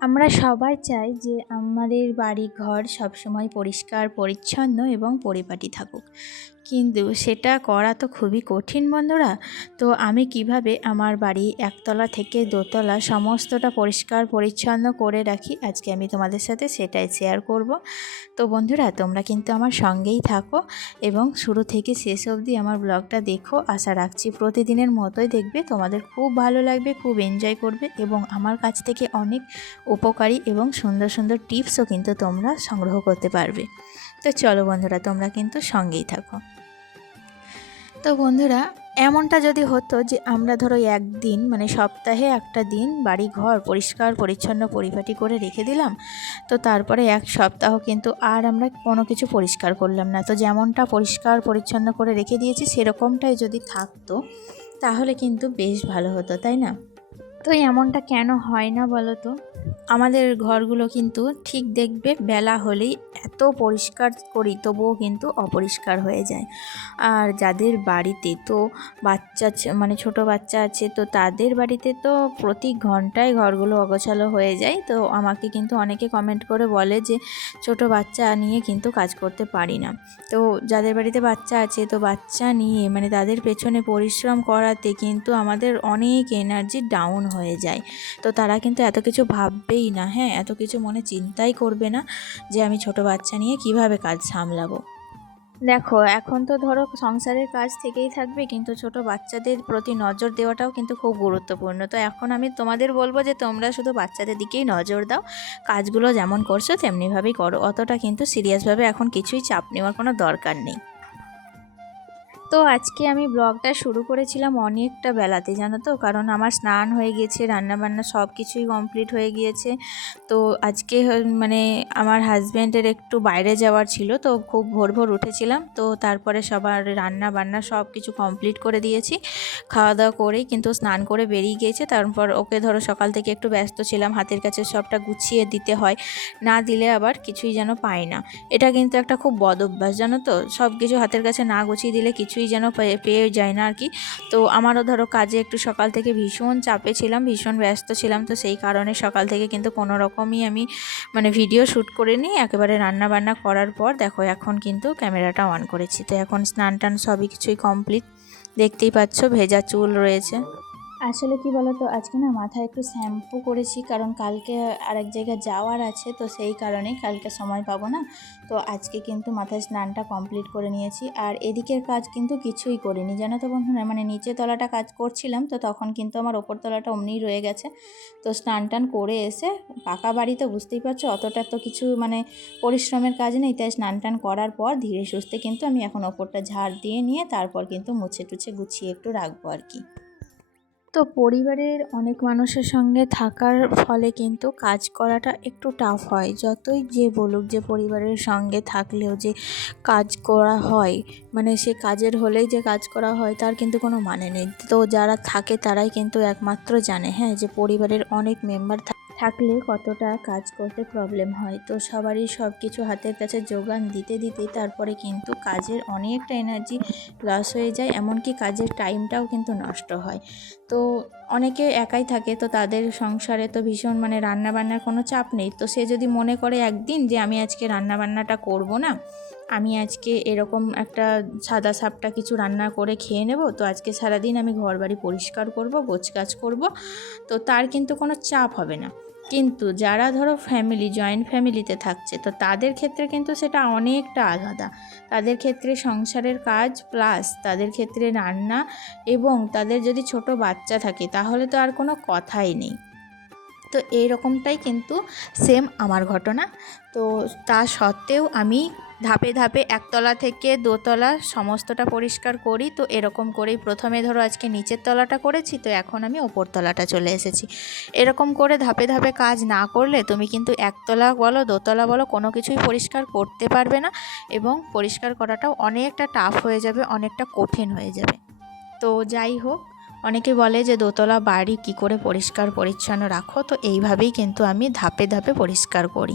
আমরা সবাই চাই যে আমাদের বাড়ি ঘর সবসময় পরিষ্কার পরিচ্ছন্ন এবং পরিপাটি থাকুক, কিন্তু সেটা করা তো খুবই কঠিন বন্ধুরা। তো আমি কিভাবে আমার বাড়ি একতলা থেকে দোতলা সমস্তটা পরিষ্কার পরিচ্ছন্ন করে রাখি, আজকে আমি তোমাদের সাথে সেটাই শেয়ার করব। তো বন্ধুরা, তোমরা কিন্তু আমার সঙ্গেই থাকো এবং শুরু থেকে শেষ অবধি আমার ব্লগটা দেখো। আশা রাখছি প্রতিদিনের মতোই দেখবে, তোমাদের খুব ভালো লাগবে, খুব এনজয় করবে এবং আমার কাছ থেকে অনেক উপকারী এবং সুন্দর সুন্দর টিপসও কিন্তু তোমরা সংগ্রহ করতে পারবে। তো চলো বন্ধুরা, তোমরা কিন্তু সঙ্গেই থাকো। তো বন্ধুরা, এমনটা যদি হতো যে আমরা ধরো একদিন মানে সপ্তাহে একটা দিন বাড়ি ঘর পরিষ্কার পরিচ্ছন্ন পরিপাটি করে রেখে দিলাম, তো তারপরে এক সপ্তাহ কিন্তু আর আমরা কোনো কিছু পরিষ্কার করলাম না, তো যেমনটা পরিষ্কার পরিচ্ছন্ন করে রেখে দিয়েছি সেরকমটাই যদি থাকতো তাহলে কিন্তু বেশ ভালো হতো, তাই না? তো এমনটা কেন হয় না বলো তো? আমাদের ঘরগুলো কিন্তু ঠিক দেখবে বেলা হলেই এত পরিষ্কার করি তবুও কিন্তু অপরিষ্কার হয়ে যায়। আর যাদের বাড়িতে তো বাচ্চা মানে ছোট বাচ্চা আছে, তো তাদের বাড়িতে তো প্রতি ঘন্টায় ঘরগুলো অগোছালো হয়ে যায়। তো আমাকে কিন্তু অনেকে কমেন্ট করে বলে যে ছোট বাচ্চা নিয়ে কিন্তু কাজ করতে পারি না। তো যাদের বাড়িতে বাচ্চা আছে, তো বাচ্চা নিয়ে মানে তাদের পেছনে পরিশ্রম করাতে কিন্তু আমাদের অনেক এনার্জি ডাউন হয়ে যায়। তো তারা কিন্তু এত কিছু ভাববেই না, হ্যাঁ, এত কিছু মনে চিন্তাই করবে না যে আমি ছোট বাচ্চা নিয়ে কিভাবে কাজ সামলাবো। দেখো, এখন তো ধরো সংসারের কাজ থেকেই থাকবে, কিন্তু ছোট বাচ্চাদের প্রতি নজর দেওয়াটাও কিন্তু খুব গুরুত্বপূর্ণ। তো এখন আমি তোমাদের বলবো যে তোমরা শুধু বাচ্চাদের দিকেই নজর দাও, কাজগুলো যেমন করছো তেমনিভাবেই করো, অতটা কিন্তু সিরিয়াসভাবে এখন কিছুই চাপ নেওয়ার কোনো দরকার নেই। তো আজকে আমি ব্লগটা শুরু করেছিলাম অনেকটা বেলাতে, জানো তো, কারণ আমার স্নান হয়ে গিয়েছে, রান্নাবান্না সব কিছুই কমপ্লিট হয়ে গিয়েছে। তো আজকে মানে আমার হাজব্যান্ডের একটু বাইরে যাওয়ার ছিল, তো খুব ভোর ভোর উঠেছিলাম। তো তারপরে সবার রান্না বান্না সব কিছু কমপ্লিট করে দিয়েছি, খাওয়া দাওয়া করেই কিন্তু স্নান করে বেরিয়ে গিয়েছে। তারপর ওকে ধরো সকাল থেকে একটু ব্যস্ত ছিলাম, হাতের কাছে সবটা গুছিয়ে দিতে হয়, না দিলে আবার কিছুই যেন পাই না। এটা কিন্তু একটা খুব বদ অভ্যাস, জানো তো, সব কিছু হাতের কাছে না গুছিয়ে দিলে কিছুই যেন পেয়ে যায় না আর কি। তো আমারও ধরো কাজে একটু সকাল থেকে ভীষণ চাপে ছিলাম, ভীষণ ব্যস্ত ছিলাম, তো সেই কারণে সকাল থেকে কিন্তু কোনো রকমই আমি মানে ভিডিও শ্যুট করে নিই। একেবারে রান্না বান্না করার পর দেখো এখন কিন্তু ক্যামেরাটা অন করেছি। তো এখন স্নান টান সবই কিছুই কমপ্লিট, দেখতেই পাচ্ছ ভেজা চুল রয়েছে। আসলে কি বলতো, আজকে না মাথায় একটু শ্যাম্পু করেছি, কারণ কালকে আরেক জায়গায় যাওয়ার আছে, তো সেই কারণে কালকে সময় পাবো না। তো আজকে কিন্তু মাথায় স্নানটা কমপ্লিট করে নিয়েছি, আর এদিকের কাজ কিন্তু কিছুই করিনি, জানো তো বন্ধুরা। মানে নিচে তলাটা কাজ করছিলাম, তো তখন কিন্তু আমার ওপর তলাটা অমনিই রয়ে গেছে। তো স্নান টান করে এসে, পাকা বাড়ি তো বুঝতেই পারছো অতটা তো কিছু মানে পরিশ্রমের কাজ নেই, তাই স্নান টান করার পর ধীরে সুস্থে কিন্তু আমি এখন ওপরটা ঝাড় দিয়ে নিয়ে তারপর কিন্তু মুছে টুছে গুছিয়ে একটু রাখবো আর কি। তো পরিবারের অনেক মানুষের সঙ্গে থাকার ফলে কিন্তু কাজ করাটা একটু টাফ হয়। যতই যে বলুক যে পরিবারের সঙ্গে থাকলেও যে কাজ করা হয়, মানে সে কাজের হলেই যে কাজ করা হয় তার কিন্তু কোনো মানে নেই। তো যারা থাকে তারাই কিন্তু একমাত্র জানে, হ্যাঁ, যে পরিবারের অনেক মেম্বার থাকলে কতটা কাজ করতে প্রবলেম হয়। তো সবারই সব কিছু হাতের কাছে যোগান দিতে দিতে তারপরে কিন্তু কাজের অনেকটা এনার্জি লস হয়ে যায়, এমনকি কাজের টাইমটাও কিন্তু নষ্ট হয়। তো অনেকে একাই থাকে, তো তাদের সংসারে তো ভীষণ মানে রান্নাবান্নার কোনো চাপ নেই। তো সে যদি মনে করে একদিন যে আমি আজকে রান্নাবান্নাটা করব না, আমি আজকে এরকম একটা সাদা সাপটা কিছু রান্না করে খেয়ে নেব, তো আজকে সারাদিন আমি ঘরবাড়ি পরিষ্কার করব, গোছগাছ করব, তো তার কিন্তু কোনো চাপ হবে না। কিন্তু যারা ধরো জয়েন্ট ফ্যামিলিতে থাকছে, তো তাদের ক্ষেত্রে কিন্তু সেটা অনেকটা আলাদা। তাদের ক্ষেত্রে সংসারের কাজ প্লাস তাদের ক্ষেত্রে রান্না, এবং তাদের যদি ছোট বাচ্চা থাকে তাহলে তো আর কোনো কথাই নেই। তো এই রকমটাই কিন্তু সেম আমার ঘটনা। তো তা সত্ত্বেও আমি ধাপে ধাপে একতলা থেকে দোতলা সমস্তটা পরিষ্কার করি। তো এরকম করেই প্রথমে ধরো আজকে নিচের তলাটা করেছি, তো এখন আমি ওপর তলাটা চলে এসেছি। এরকম করে ধাপে ধাপে কাজ না করলে তুমি কিন্তু একতলা বলো দোতলা বলো কোনো কিছুই পরিষ্কার করতে পারবে না, এবং পরিষ্কার করাটাও অনেকটা টাফ হয়ে যাবে, অনেকটা কঠিন হয়ে যাবে। তো যাই হোক, অনেকে বলে যে দোতলা বাড়ি কি করে পরিষ্কার পরিচ্ছন্ন রাখো, তো এইভাবেই কিন্তু আমি ধাপে ধাপে পরিষ্কার করি।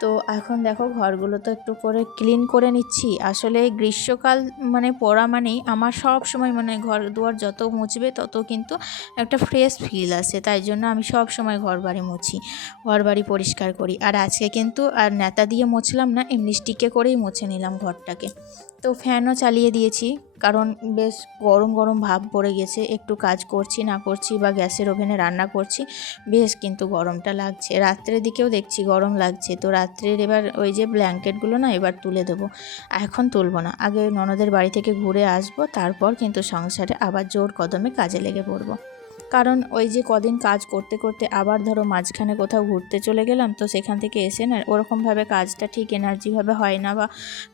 তো এখন দেখো ঘরগুলো তো একটু করে ক্লিন করে নিচ্ছি। আসলে গ্রীষ্মকাল মানে পড়া মানেই আমার সব সময় মানে ঘর দুয়ার যত মুছবে তত কিন্তু একটা ফ্রেশ ফিল আসে, তাই জন্য আমি সব সময় ঘর বাড়ি মুছি, ঘর বাড়ি পরিষ্কার করি। আর আজকে কিন্তু আর নেতা দিয়ে মুছলাম না, এমনি স্টিকে করেই মুছে নিলাম ঘরটাকে। তো ফ্যানও চালিয়ে দিয়েছি, কারণ বেশ গরম গরম ভাব পড়ে গেছে। একটু কাজ করছি না করছি বা গ্যাসের ওভেনে রান্না করছি, বেশ কিন্তু গরমটা লাগছে। রাত্রের দিকেও দেখছি গরম লাগছে। তো রাত্রের এবার ওই যে ব্ল্যাঙ্কেটগুলো না এবার তুলে দেবো, এখন তুলবো না, আগে ননদের বাড়ি থেকে ঘুরে আসবো, তারপর কিন্তু সংসারে আবার জোর কদমে কাজে লেগে পড়বো। কারণ ওই যে কদিন কাজ করতে করতে আবার ধরো মাঝখানে কোথাও ঘুরতে চলে গেলাম, তো সেখান থেকে এসে না ওরকমভাবে কাজটা ঠিক এনার্জিভাবে হয় না, বা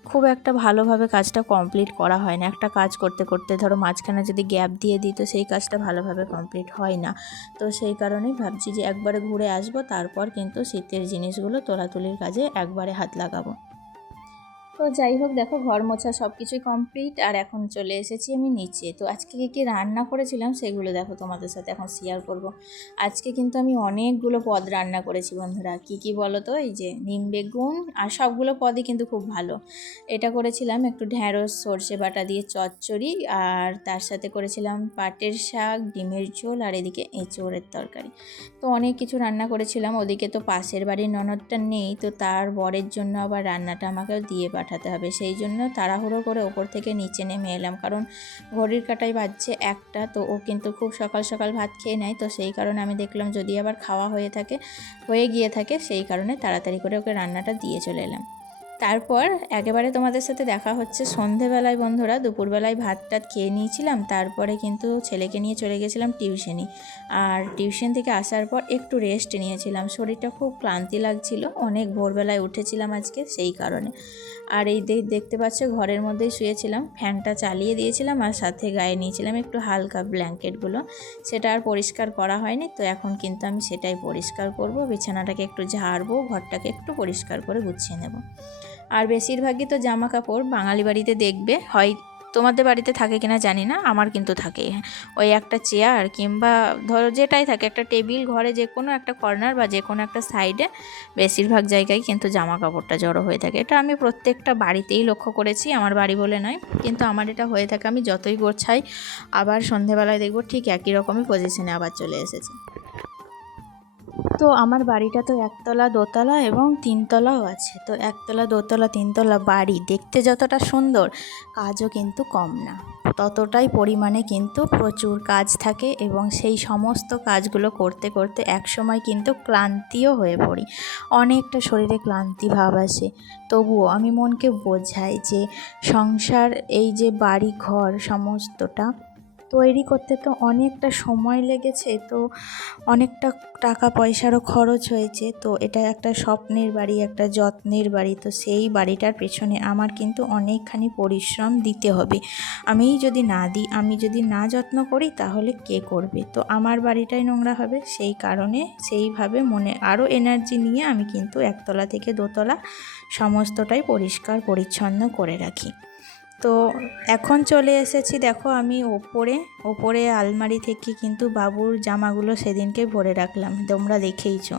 খুব একটা ভালোভাবে কাজটা কমপ্লিট করা হয় না। একটা কাজ করতে করতে ধরো মাঝখানে যদি গ্যাপ দিয়ে দিই, তো সেই কাজটা ভালোভাবে কমপ্লিট হয় না। তো সেই কারণেই ভাবছি যে একবারে ঘুরে আসবো, তারপর কিন্তু শীতের জিনিসগুলো তোলাতুলির কাজে একবারে হাত লাগাবো। তো যাই হোক, দেখো ঘর মোছা সব কিছুই কমপ্লিট, আর এখন চলে এসেছি আমি নিচে। তো আজকে কী কী রান্না করেছিলাম সেগুলো দেখো তোমাদের সাথে এখন শেয়ার করব। আজকে কিন্তু আমি অনেকগুলো পদ রান্না করেছি বন্ধুরা। কি কি বলো তো, এই যে নিম বেগুন, আর সবগুলো পদই কিন্তু খুব ভালো। এটা করেছিলাম একটু ঢ্যাঁড়স সর্ষে বাটা দিয়ে চচ্চড়ি, আর তার সাথে করেছিলাম পাটের শাক, ডিমের ঝোল, আর এদিকে এঁচোড়ের তরকারি। তো অনেক কিছু রান্না করেছিলাম। ওদিকে তো পাশের বাড়ির ননদটা নেই, তো তার বরের জন্য আবার রান্নাটা আমাকেও দিয়ে পাঠাতে হবে, সেই জন্য তাড়াহুড়ো করে ওপর থেকে নিচে নেমে এলাম। কারণ ঘড়ির কাঁটায় বাজছে 1টা, তো ও কিন্তু খুব সকাল সকাল ভাত খেয়ে নেয়। তো সেই কারণে আমি দেখলাম যদি আবার খাওয়া হয়ে গিয়ে থাকে, সেই কারণে তাড়াতাড়ি করে ওকে রান্নাটা দিয়ে চলে এলাম। তারপর একেবারে তোমাদের সাথে দেখা হচ্ছে সন্ধেবেলায় বন্ধুরা। দুপুরবেলায় ভাত টাত খেয়ে নিয়েছিলাম, তারপরে কিন্তু ছেলেকে নিয়ে চলে গেছিলাম টিউশনি। আর টিউশন থেকে আসার পর একটু রেস্ট নিয়েছিলাম, শরীরটা খুব ক্লান্তি লাগছিল, অনেক ভোরবেলায় উঠেছিলাম আজকে, সেই কারণে। আর এই দেখতে পাচ্ছ ঘরের মধ্যেই শুয়েছিলাম, ফ্যানটা চালিয়ে দিয়েছিলাম, আর সাথে গায়ে নিয়েছিলাম একটু হালকা ব্ল্যাঙ্কেটগুলো। সেটা আর পরিষ্কার করা হয়নি, তো এখন কিন্তু আমি সেটাই পরিষ্কার করব। বিছানাটাকে একটু ঝাড়বো, ঘরটাকে একটু পরিষ্কার করে গুছিয়ে নেব। আর বেশিরভাগই তো জামা কাপড় বাঙালি বাড়িতে দেখবে, হয় তোমাদের বাড়িতে থাকে কিনা জানি না, আমার কিন্তু থাকে। ওই একটা চেয়ার কিংবা ধরো যেটাই থাকে, একটা টেবিল, ঘরে যে কোনো একটা কর্নার বা যে কোনো একটা সাইডে বেশিরভাগ জায়গায় কিন্তু জামা কাপড়টা জড়ো হয়ে থাকে। এটা আমি প্রত্যেকটা বাড়িতেই লক্ষ্য করেছি, আমার বাড়ি বলে নয়, কিন্তু আমার এটা হয়ে থাকে। আমি যতই গোছাই, আবার সন্ধেবেলায় দেখবো ঠিক একই রকমই পজিশনে আবার চলে এসেছে। তো আমার বাড়িটা তো একতলা, দোতলা এবং তিনতলাও আছে। তো একতলা, দোতলা, তিনতলা বাড়ি দেখতে যতটা সুন্দর, কাজও কিন্তু কম না, ততটাই পরিমাণে কিন্তু প্রচুর কাজ থাকে, এবং সেই সমস্ত কাজগুলো করতে করতে একসময় কিন্তু ক্লান্তিও হয়ে পড়ি, অনেকটা শরীরে ক্লান্তি ভাব আসে। তবুও আমি মনকে বোঝাই যে সংসার, এই যে বাড়ি ঘর সমস্তটা তৈরি করতে তো অনেকটা সময় লেগেছে, তো অনেকটা টাকা পয়সারও খরচ হয়েছে। তো এটা একটা স্বপ্নের বাড়ি, একটা যত্নের বাড়ি, তো সেই বাড়িটার পেছনে আমার কিন্তু অনেকখানি পরিশ্রম দিতে হবে। আমি যদি না দিই, আমি যদি না যত্ন করি, তাহলে কে করবে? তো আমার বাড়িটাই নোংরা হবে। সেই কারণে সেইভাবে মনে আরও এনার্জি নিয়ে আমি কিন্তু একতলা থেকে দোতলা সমস্তটাই পরিষ্কার পরিচ্ছন্ন করে রাখি। তো এখন চলে এসেছি, দেখো আমি ওপরে আলমারি থেকে কিন্তু বাবুর জামাগুলো সেদিনকে ভরে রাখলাম, তোমরা দেখেইছো।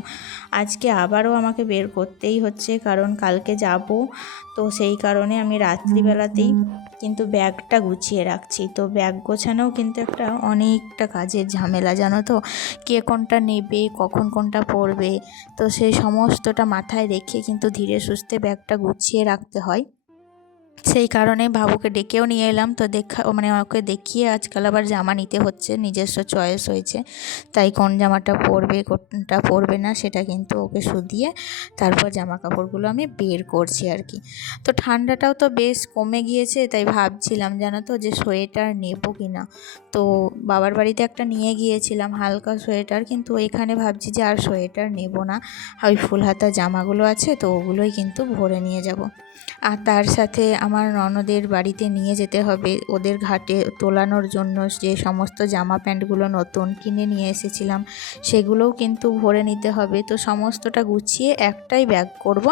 আজকে আবারও আমাকে বের করতেই হচ্ছে, কারণ কালকে যাব। তো সেই কারণে আমি রাত্রিবেলাতেই কিন্তু ব্যাগটা গুছিয়ে রাখছি। তো ব্যাগ গোছানোও কিন্তু একটা অনেকটা কাজের ঝামেলা, জানো তো, কে কোনটা নেবে, কখন কোনটা পরবে, তো সেই সমস্তটা মাথায় রেখে কিন্তু ধীরে সুস্থে ব্যাগটা গুছিয়ে রাখতে হয়। সেই কারণে বাবুকে ডেকেও নিয়ে এলাম। তো ওকে দেখিয়ে আজকাল আবার জামা নিতে হচ্ছে, নিজস্ব চয়েস হয়েছে, তাই কোন জামাটা পরবে কোনটা পরবে না সেটা কিন্তু ওকে শুধিয়ে তারপর জামা কাপড়গুলো আমি বের করছি আর কি। তো ঠান্ডাটাও তো বেশ কমে গিয়েছে, তাই ভাবছিলাম জানো তো যে সোয়েটার নেবো কি না। তো বাবার বাড়িতে একটা নিয়ে গিয়েছিলাম হালকা সোয়েটার, কিন্তু এখানে ভাবছি যে আর সোয়েটার নেব না, ওই ফুল হাতা জামাগুলো আছে তো ওগুলোই কিন্তু ভরে নিয়ে যাব। আর তার সাথে আমার ননদের বাড়িতে নিয়ে যেতে হবে ওদের ঘাটে তোলানোর জন্য। যে সমস্ত জামা প্যান্টগুলো নতুন কিনে নিয়ে এসেছিলাম সেগুলোও কিন্তু ভরে নিতে হবে। তো সমস্তটা গুছিয়ে একটাই ব্যাগ করব।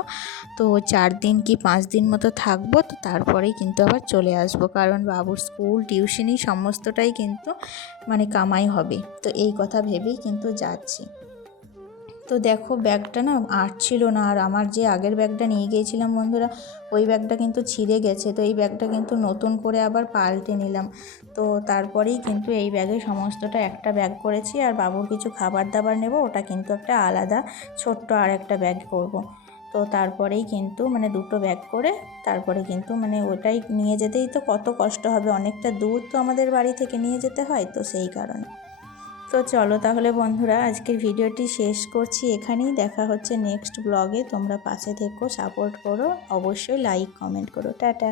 তো 4 দিন কি 5 দিন মতো থাকবো, তো তারপরেই কিন্তু আবার চলে আসব, কারণ বাবুর স্কুল টিউশনি সমস্তটাই কিন্তু মানে কামাই হবে। তো এই কথা ভেবেই কিন্তু যাচ্ছি। তো দেখো ব্যাগটা না আটছিল না, আর আমার যে আগের ব্যাগটা নিয়ে গিয়েছিলাম বন্ধুরা, ওই ব্যাগটা কিন্তু ছিঁড়ে গেছে। তো এই ব্যাগটা কিন্তু নতুন করে আবার পাল্টে নিলাম। তো তারপরেই কিন্তু এই ব্যাগে সমস্তটা একটা ব্যাগ করেছি, আর বাবুর কিছু খাবার দাবার নেব, ওটা কিন্তু একটা আলাদা ছোট্ট আর একটা ব্যাগ করব। তো তারপরেই কিন্তু মানে দুটো ব্যাগ করে তারপরে কিন্তু মানে ওটাই নিয়ে যেতেই তো কত কষ্ট হবে, অনেকটা দূর তো আমাদের বাড়ি থেকে নিয়ে যেতে হয়, তো সেই কারণে। তো চলো তাহলে বন্ধুরা আজকের ভিডিওটি শেষ করছি এখানেই। দেখা হচ্ছে নেক্সট ব্লগে। তোমরা পাশে থেকো, সাপোর্ট করো, অবশ্যই লাইক কমেন্ট করো। টাটা।